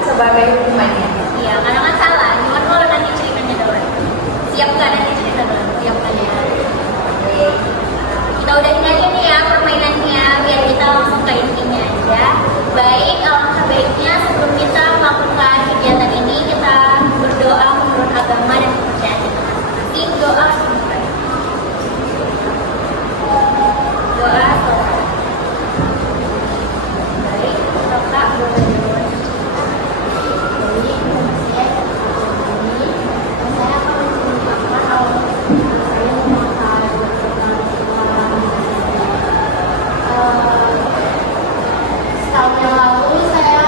sebagai hukumannya. Iya, karena kan salah. Cuma kalau nanti ceritanya doang. Siapkan nanti cerita doang. Siapkan ya. Oke. Kita udahin aja nih ya permainannya biar kita langsung ke intinya aja. Baik, alangkah baiknya sebelum kita melakukan kegiatan ini kita berdoa menurut agama dan kepercayaan kita masing-masing. Doa sampai. Doa sampai. Baik, kakak boleh. Setahun yang lalu saya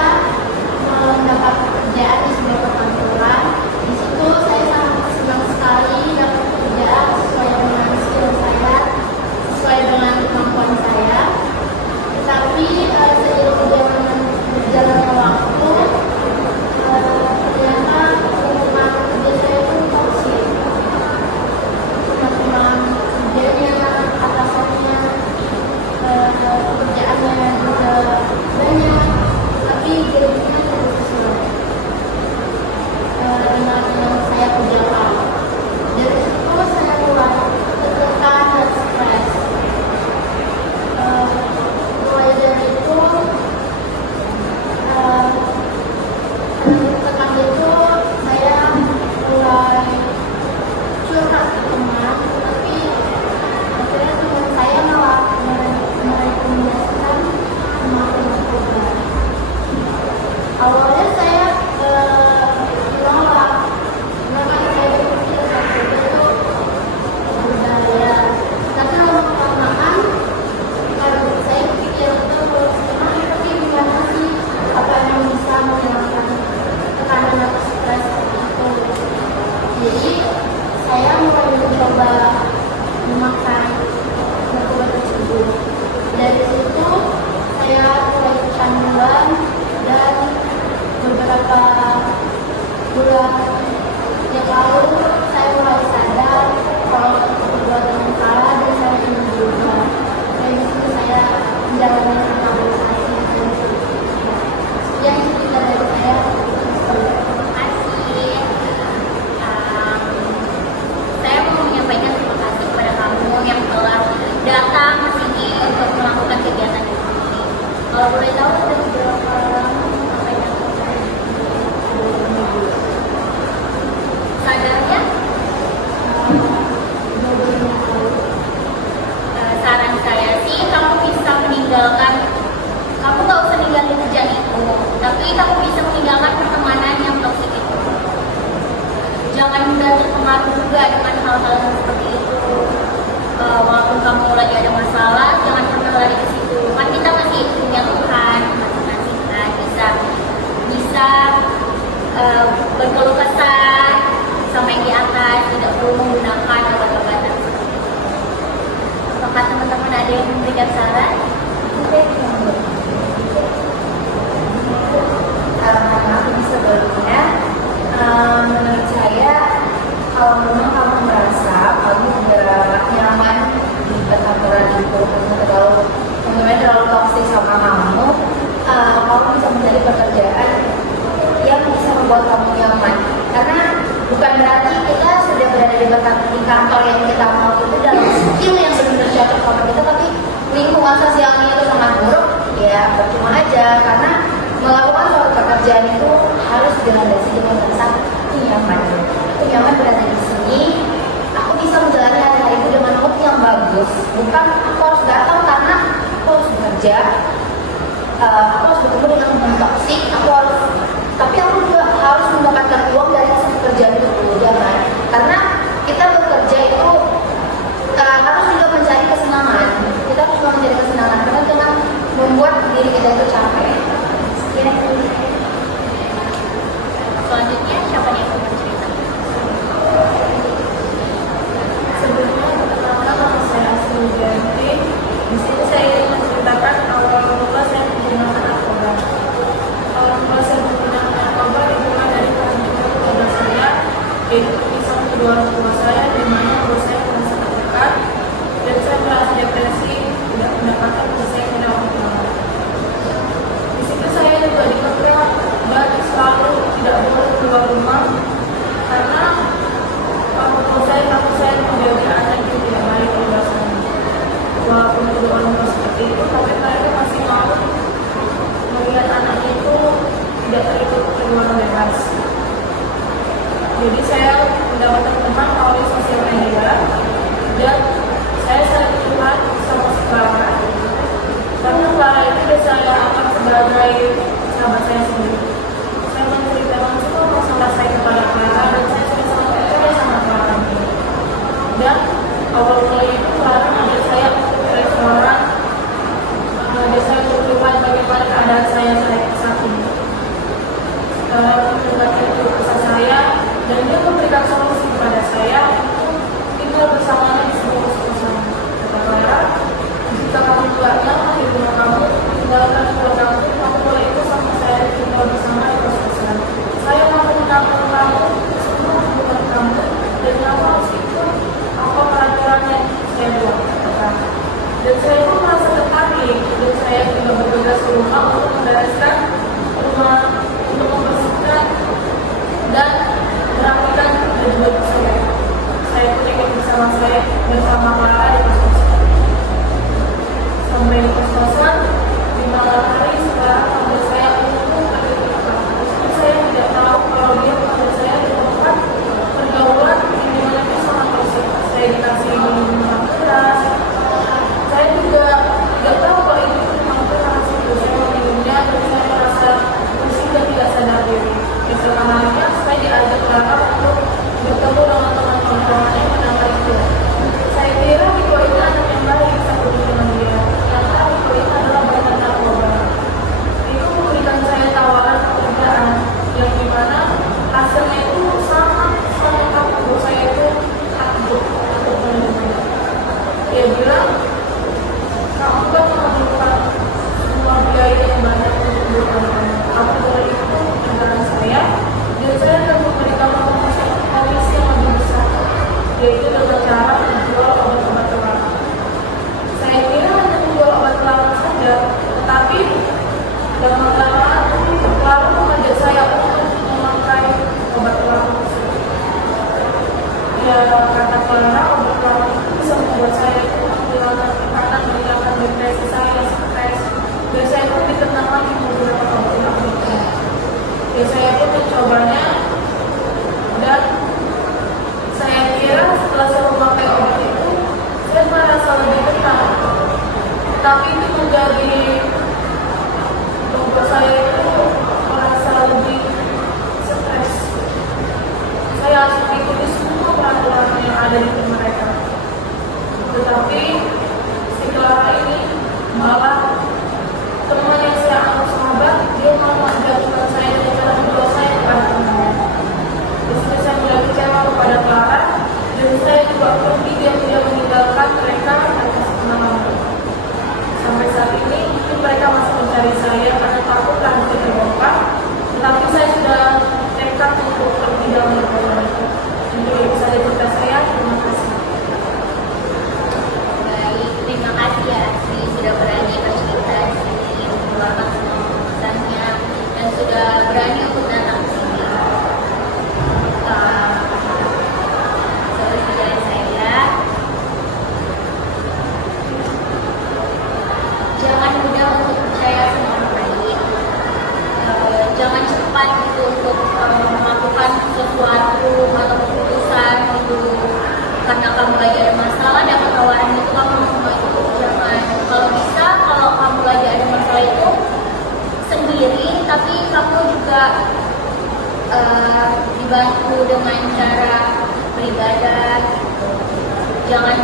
mendapat pekerjaan di sebuah perkantoran. Di situ saya sangat senang sekali dapat pekerjaan sesuai dengan skill saya, sesuai dengan kemampuan saya. Tetapi seiring berjalannya waktu, ternyata lingkungan kerja saya pun toksik. Teman-teman kerjanya, atasannya, pekerjaannya juga banyak, tapi gajinya tidak sesuai dengan yang saya kerjakan. Dari situ saya mulai tertekan dan stres. Mulai dari itu tertekan itu saya mulai curhat ke teman, tapi akhirnya teman saya malah merekomendasikan teman-teman juga. Awalnya saya menolak, karena saya berpikir narkoba itu berbahaya. Tapi lama-kelamaan karena saya pikir terus, tapi gimana sih apa yang bisa menghilangkan tekanan atau stres seperti itu. Jadi saya mulai mencoba memakai narkoba tersebut. Dari situ saya mulai kecanduan dan beberapa bulan yang lalu saya mulai sadar kalau perbuatan yang salah dan saya ingin berubah. Dari situ saya menjalani rehabilitasi. Sekian cerita dari saya. Terima kasih. Saya mau menyampaikan terima kasih kepada kamu yang telah datang ke sini untuk melakukan kegiatan ini. Kalau boleh tahu sudah berapa lama sampai datang? Sadarnya? Saran saya sih kamu bisa meninggalkan, kamu gak usah ninggalin kerjaan itu, tapi kamu bisa meninggalkan pertemanan yang toksik itu. Jangan mudah terpengaruh juga dengan hal-hal yang seperti itu. Walaupun kamu lagi ada masalah, jangan pernah lari ke situ. Kan kita masih punya Tuhan, masing-masing kan bisa berkeluh kesah sampai di atas, tidak perlu menggunakan obat-obatan seperti itu. Apakah teman-teman ada yang memberikan saran? Karena sebelumnya menurut saya kalau memang kamu merasa kamu tidak nyaman di perkantoran itu, kemudian terlalu toksik sama kamu, kamu bisa mencari pekerjaan yang bisa membuat kamu nyaman. Karena bukan berarti kita sudah berada di kantor yang kita mau itu dalam skill yang benar-benar cocok sama kita, tapi lingkungan sosialnya itu sangat buruk, ya percuma aja. Karena melakukan suatu pekerjaan itu harus dilandasi dengan rasa nyaman. Nyaman berada di sini, aku bisa menjalani hari-hari itu dengan mood yang bagus. Bukan aku harus datang karena aku harus bekerja, aku harus bertemu dengan teman toksik, tapi aku juga harus mendapatkan uang dari hasil pekerjaan itu. Jangan, karena kita bekerja itu harus juga mencari kesenangan. Kita harus juga mencari kesenangan, karena dengan membuat diri kita itu capek. Selanjutnya siapa yang mau bercerita? Sebelumnya perkenalkan nama saya Asli Ganti. Di sini saya ingin menceritakan awal mula saya menggunakan narkoba. Awal mula saya saya sendiri. Saya menceritakan semua masalah saya kepada Clara dan saya sudah sangat percaya sama Clara ini. Dan awal mulai itu Clara mengajak saya untuk ke restoran, mengajak saya untuk melihat bagaimana keadaan saya saat ini. Clara mendengarkan keluh kesah saya dan dia memberikan solusi kepada saya untuk tinggal bersamanya di sebuah kos-kosan. Kata Clara, jika kamu keluar dari rumah kamu, tinggalkan keluarga kamu boleh ikut sama saya tinggal bersama di kos-kosan. Saya mau menangkap kamu, semua hubungan kamu, dan kamu harus ikut apa peraturan yang saya buat. Kata. Dan saya pun merasa tertarik, dan saya juga bergegas ke rumah untuk membereskan rumah, untuk membersihkan dan merapikan baju saya. Saya pun ikut bersama saya bersama Clara di kos-kosan. Sampai di kos-kosan, di malam hari setelah panggil saya untuk pergi ke kampus. Saya tidak tahu kalau dia panggil saya di tempat pergaulan yang dimana itu sangat toksik. Saya dikasih minuman keras. Saya juga tidak tahu kalau itu memang keras itu. Saya meminumnya dan saya merasa pusing dan tidak sadar diri. Keesokan harinya saya diajak Clara untuk bertemu dengan teman-teman yang menangkap itu. Saya kira Riko itu anak yang baik, saya bertemu dengan dia. Ternyata Riko itu adalah bagian narkoba. Riko memberikan saya tawaran pekerjaan yang dimana hasilnya itu sangat takut. Saya itu takut untuk menerimanya. Dia bilang, kamu kan memerlukan semua biaya yang banyak untuk kehidupan kamu. Kamu boleh ikut pekerjaan saya, dan saya akan memberikan kamu komisi yang lebih besar, yaitu dengan cara menjual obat-obat terlarang. Saya kira hanya menjual obat terlarang saja, tetapi dengan Clara mengajak saya untuk memakai obat terlarang tersebut. Ya, kata Clara, obat terlarang itu bisa membuat saya menghilangkan tekanan, menghilangkan depresi saya, stres, dan saya pun ditenang lagi menggunakan obat itu. Ya, saya pun mencobanya, dan saya kira setelah saya memakai obat itu, saya merasa lebih tenang. Tapi itu menjadi membuat saya itu merasa lebih stres. Saya harus mengikuti semua peraturan yang ada di mereka. Tetapi si Clara ini malah teman yang saya anggap sahabat, dia malah menjatuhkan saya dengan cara menjual saya kepada temannya. Di sini saya mulai kecewa kepada Clara, dan saya juga pergi dia tidak meninggalkan mereka atas nama. Sampai saat ini mungkin mereka masih mencari saya karena takut nanti terbongkar, tetapi saya sudah tekad untuk pergi dalam mereka. Ini itu saja cerita saya. Terima kasih. Baik, terima kasih ya Asri sudah berani bercerita di sini, mengeluarkan semua keputusannya dan sudah berani untuk datang ke sini. Seperti dari saya, jangan mudah untuk percaya sama orang lain. Jangan cepat gitu untuk melakukan sesuatu atau keputusan itu karena kamu lagi ada masalah, dapat tawaran itu kamu semua itu jangan. Kalau bisa, kalau kamu lagi ada masalah itu sendiri, tapi kamu juga dibantu dengan cara beribadah. Jangan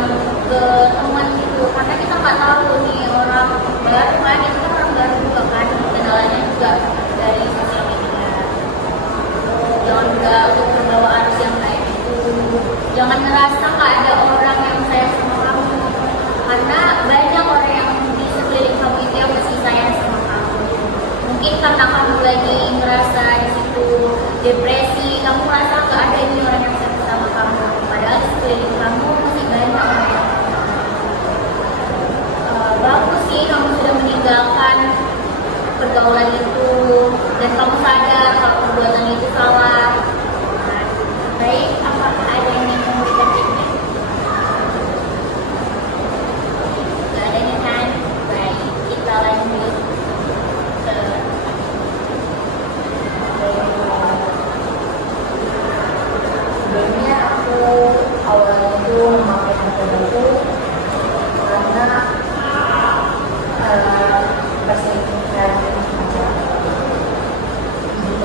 ke teman gitu, karena kita nggak tahu nih orang baru kan, itu kan orang baru juga kan, kendalanya juga dari sosial media. Jangan juga untuk terbawa arus yang kayak gitu. Jangan ngerasa nggak ada orang yang sayang sama kamu, karena banyak orang yang di sekeliling kamu itu yang masih sayang sama kamu. Mungkin karena kamu lagi ngerasa di situ depresi, kamu merasa nggak ada ini orang yang sayang sama kamu, padahal di sekeliling kamu masih banyak orang yang bagus sih kamu sudah meninggalkan pergaulan itu dan kamu sadar kalau perbuatan itu salah. Baik, apakah ada yang ingin memberikan feedback? Gak ada nih kan? Baik, kita lanjut ke sebenarnya aku awalnya itu memakai narkoba itu karena perselingkuhan pacar.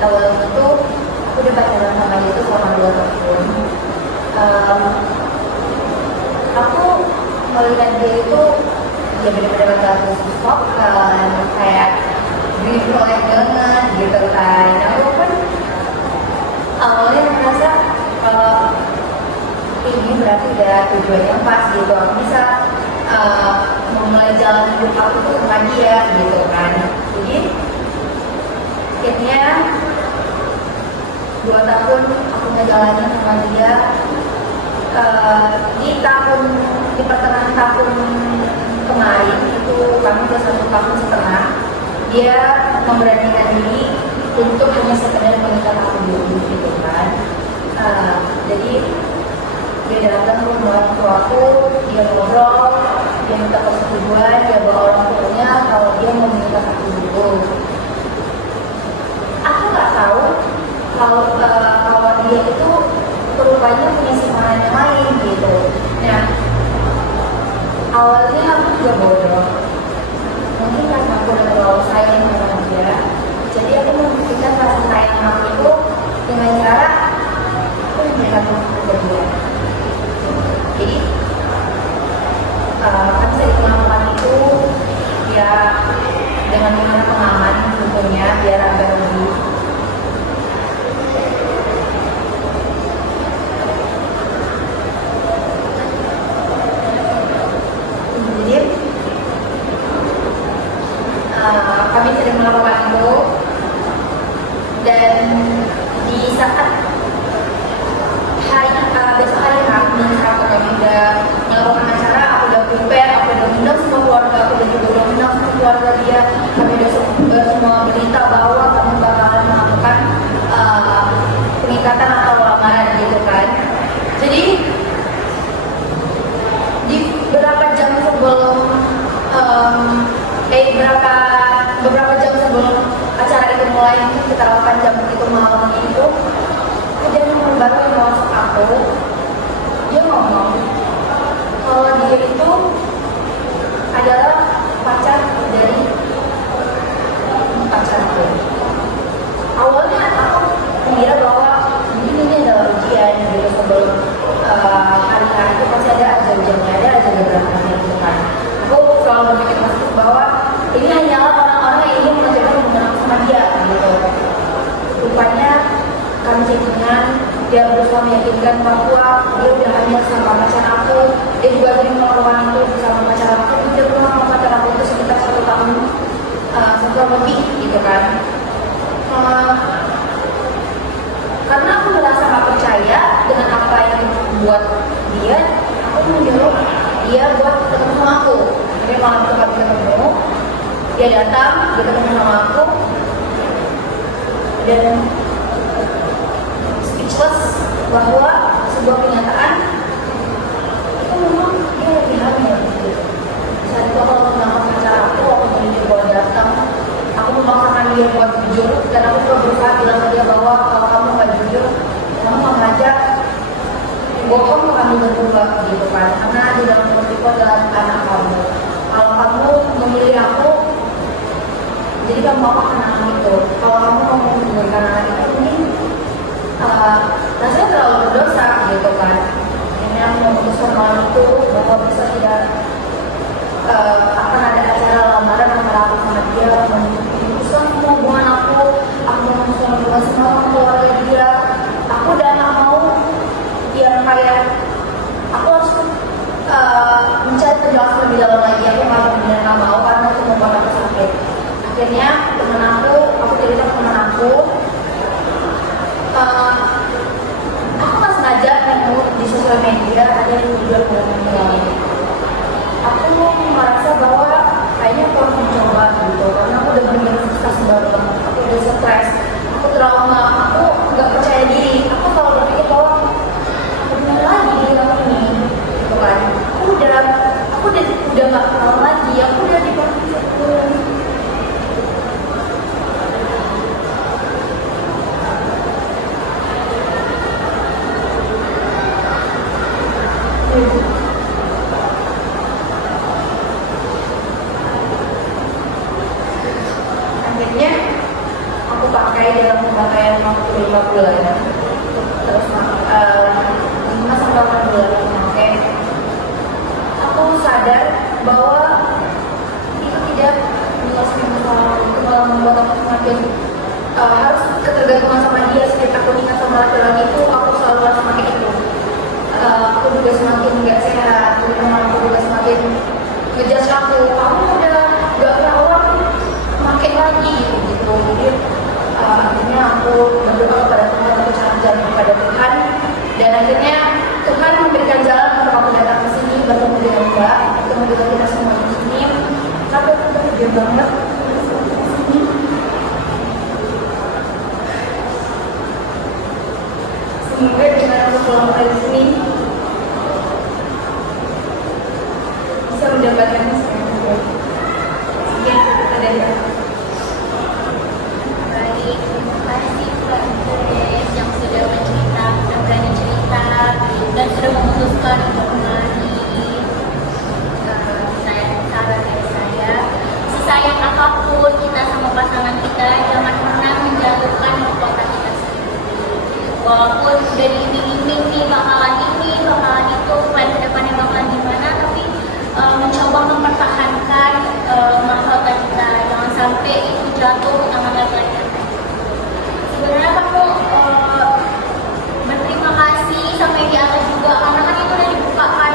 awalnya tuh aku udah pacaran sama dia tuh selama 2 tahun. Aku melihat dia itu ya benar-benar gak susah kan, kayak green flag banget gitu kan. Aku pun awalnya merasa kalau ini berarti udah tujuannya pas gitu, aku bisa memulai jalan hidup aku tuh sama dia gitu kan. Jadi akhirnya 2 tahun aku ngejalanin sama dia. Di pertengahan tahun kemarin itu kami udah 1 tahun setengah, dia memberanikan diri untuk hanya sekedar menikah aku dulu gitu kan. Jadi dia datang ke rumah aku, dia ngobrol, dia minta persetujuan, dia bawa orang tuanya kalau dia mau menikah aku dulu. Aku nggak tahu kalau dia itu rupanya punya simpanan yang lain gitu. Nah, awalnya aku juga bodoh. Mungkin karena aku udah terlalu sayang sama dia, jadi aku membuktikan rasa sayang aku itu dengan cara aku memberikan waktu ke dia. Jadi kan saya melakukan itu ya dengan menggunakan pengaman tentunya biar agak lebih kami sedang melakukan itu. Dan di saat besok hari aku kami udah melakukan acara, aku udah prepare, aku udah undang semua keluarga, aku udah undang semua keluarga dia, kami udah semua berita bahwa kami bakalan melakukan pengikatan atau lamaran gitu kan. Jadi di beberapa jam sebelum beberapa jam sebelum acara itu mulai, sekitar 8 jam itu malamnya itu, kejadian baru yang masuk aku, dia ngomong kalau dia itu adalah pacar dari pacarku. Awalnya aku mengira bahwa ini adalah ujian gitu, sebelum hari-hari itu pasti ada aja ujiannya, ada aja beberapa gitu kan. Aku selalu berpikir positif bahwa ini hanyalah orang-orang yang ingin mencoba hubungan sama dia gitu. Rupanya kami chattingan, dia berusaha meyakinkan bahwa dia udah hamil sama pacar aku, dia juga sering melakukan itu bersama pacar aku. Dia pernah sama pacar aku itu sekitar 1 tahun lebih gitu kan. Karena aku merasa gak percaya dengan apa yang buat dia, aku menyuruh dia buat ketemu sama aku. Jadi malam itu kami ketemu, dia datang, dia ketemu sama aku, dan speechless bahwa sebuah kenyataan itu memang dia lebih hamil gitu. Saat itu aku menangkap pacar aku menuju bahwa datang, aku memaksakan dia buat jujur, dan aku juga berusaha bilang ke dia bahwa kalau kamu gak jujur, kamu mengajak bohong kamu berdua gitu kan, karena di dalam perut itu adalah anak kamu. Kalau kamu memilih aku, jadi kamu akan anak itu. Kalau kamu mau memberikan anak itu, mungkin rasanya terlalu berdosa gitu kan. Ini aku memutuskan malam itu bahwa bisa tidak akan ada acara lamaran antara aku sama dia, memutuskan semua hubungan aku memutuskan hubungan sama keluarga dia. Aku udah gak mau yang kayak aku harus mencari penjelasan lebih dalam lagi. Aku benar-benar gak mau karena itu membuat aku sakit. Akhirnya teman aku cerita ke teman aku gak sengaja nemu di sosial media ada yang menjual meninggal. Aku merasa bahwa kayaknya aku harus mencoba gitu, karena aku udah benar-benar frustasi banget, aku udah stres, aku trauma waktu 5 bulan, terus 5 sampai 8 bulan. Oke, aku sadar bahwa itu tidak menyelesaikan masalah, itu malah membuat aku semakin harus ketergantungan sama dia. Setiap aku ingat sama laki-laki itu, aku selalu harus pakai itu. Aku juga semakin nggak sehat, teman aku juga semakin ngejudge aku, kamu udah gak perawan, makin lagi gitu. Jadi akhirnya aku berdoa kepada Tuhan, aku cari jalan kepada Tuhan, dan akhirnya Tuhan memberikan jalan untuk aku datang ke sini, bertemu dengan Mbak, bertemu dengan kita semua di sini. Tapi aku bahagia banget semoga dengan aku pulang dari sini bisa mendapatkan sesuatu. Sekian cerita dari aku. Baik, terima kasih Mbak Grace yang sudah berani cerita dan sudah memutuskan untuk mengalami saran dari saya. Sesayang apapun kita sama pasangan kita, jangan pernah menjatuhkan kekuatan kita sendiri. Walaupun udah diiming-iming nih bakalan ini, bakalan itu, plan ke depannya bakalan gimana, tapi mencoba mempertahankan mahkota kita, jangan sampai itu jatuh ke tangan laki-laki. Sebenarnya kamu berterima kasih sampai di atas juga, karena kan itu udah dibukakan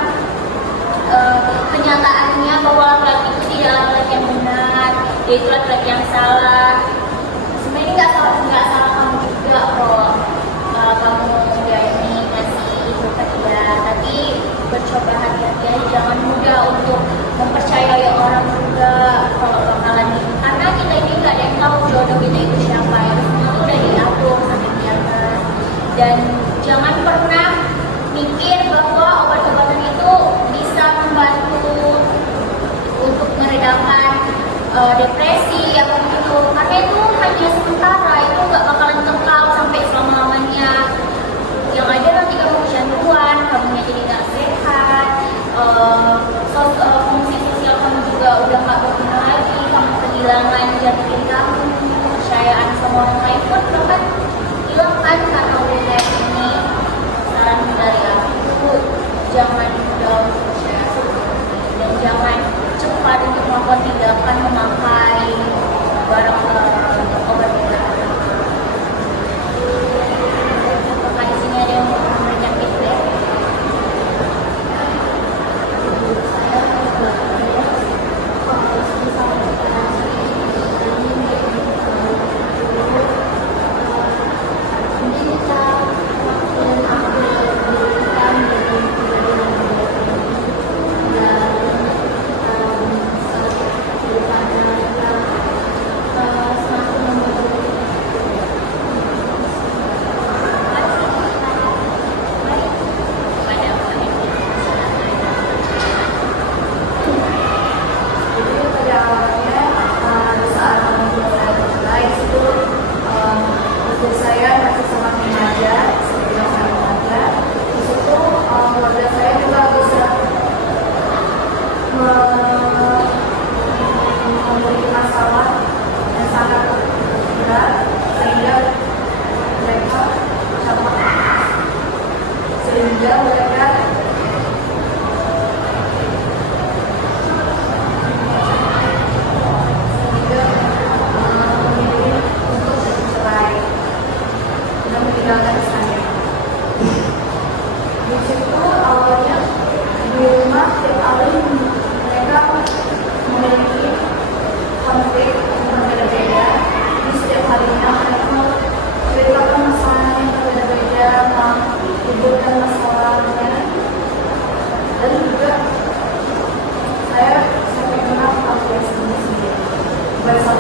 kenyataannya bahwa laki-laki itu tidak laki-laki yang benar, yaitu laki-laki yang salah. Sebenarnya nggak salah kamu juga kok. Kamu udah ini kasih itu ke dia, tapi bercoba hati-hati aja, jangan mudah untuk mempercayai orang juga kalau bakalan ini, karena kita ini nggak ada yang tahu jodoh kita itu siapa ya, semua itu udah diatur sampai di atas. Dan jangan pernah mikir bahwa obat-obatan itu bisa membantu untuk meredakan depresi apa gitu, karena itu hanya sementara, itu nggak bakalan kekal sampai selama-lamanya. Yang ada nanti kamu kecanduan, kamunya jadi nggak sehat, fungsi sosial kamu juga udah nggak berguna lagi, kamu kehilangan jati diri kamu, kepercayaan sama orang lain pun bahkan hilang kan karena udah kayak ini. Saran dari aku, jangan mudah untuk percaya dan jangan cepat untuk melakukan tindakan memakai barang obat obatan. Apakah di sini ada yang mau memberikan feedback?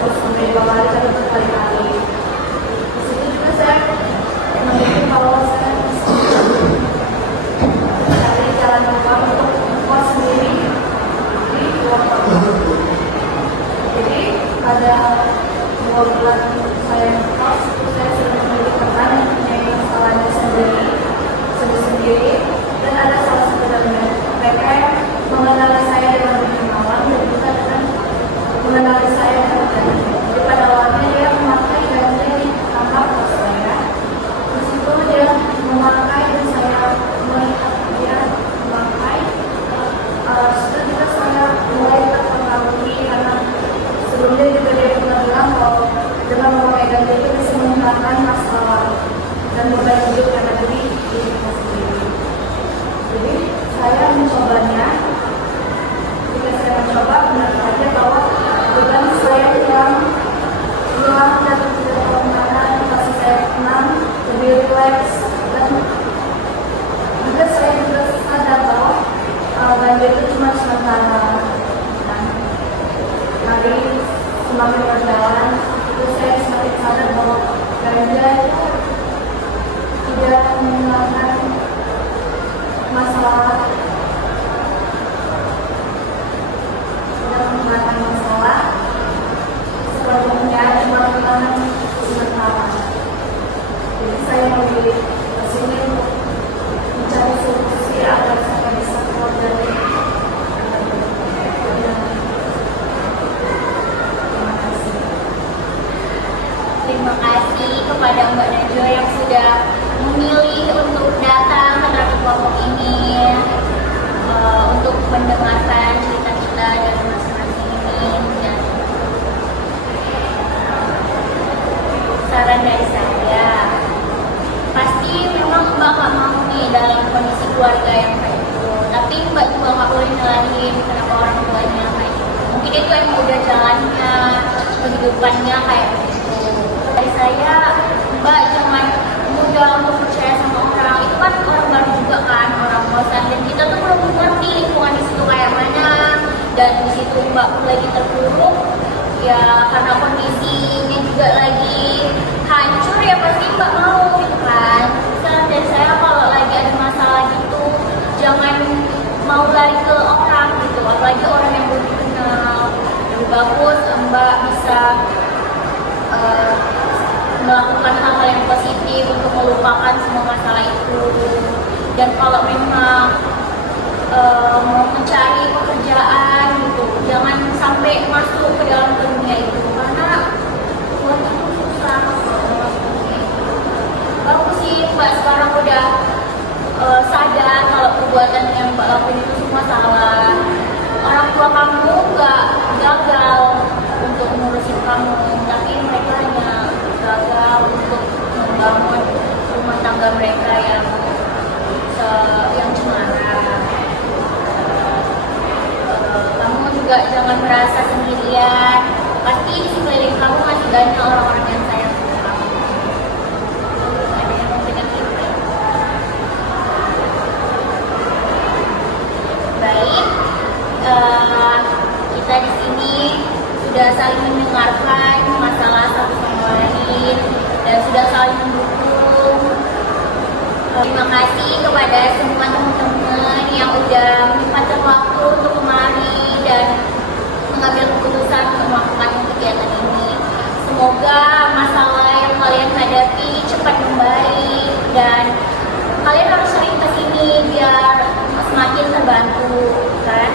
Sampai 2 kali, tapi berkali-kali. Di situ juga saya lebih rileks, dan juga saya juga sadar bahwa banjir itu cuma sementara. Dan mari semakin berjalan itu saya semakin sadar bahwa banjir itu tidak menghilangkan masalah, sepenuhnya cuma menghilangkan sementara. Jadi saya memilih kesini untuk mencari solusi agar saya bisa keluar dari Terima kasih kepada Mbak Najwa yang sudah memilih untuk datang ke Terapi Kelompok ini untuk mendengarkan cerita-cerita dari masing-masing ini. Dan saran dari saya, pasti memang Mbak gak mau nih dalam kondisi keluarga yang kayak gitu, tapi Mbak juga gak boleh nyalahin kenapa orang tuanya kayak gitu. Mungkin itu emang udah jalannya, kehidupannya kayak gitu. Dari saya, Mbak jangan mudah untuk percaya sama orang. Itu kan orang baru juga kan, orang bosan, dan kita tuh belum ngerti lingkungan di situ kayak mana. Dan di situ Mbak lagi terpuruk, ya karena kondisinya juga lagi hancur, ya pasti Mbak mau gitu kan. Saran dari saya, kalau lagi ada masalah gitu, jangan mau lari ke orang gitu, apalagi orang yang belum dikenal. Lebih bagus Mbak bisa melakukan hal-hal yang positif untuk melupakan semua masalah itu. Dan kalau memang mau mencari pekerjaan gitu, jangan sampai masuk ke dalam dunia itu, karena buat itu susah. Bagus sih Mbak sekarang udah sadar kalau perbuatan yang Mbak lakuin itu semua salah. Orang tua kamu nggak gagal untuk ngurusin kamu, tapi mereka hanya gagal untuk membangun rumah tangga mereka yang cemara. Kamu juga jangan merasa sendirian, pasti di sekeliling kamu masih banyak orang-orang yang sayang sama kamu. Ada yang memberikan kita. Baik, kita di sini sudah saling mendengarkan masalah satu sama lain dan sudah saling mendukung. Terima kasih kepada semua teman-teman yang udah menyempatkan waktu untuk kemari dan mengambil keputusan untuk melakukan kegiatan ini. Semoga masalah yang kalian hadapi cepat membaik dan kalian harus sering kesini biar semakin terbantu, kan?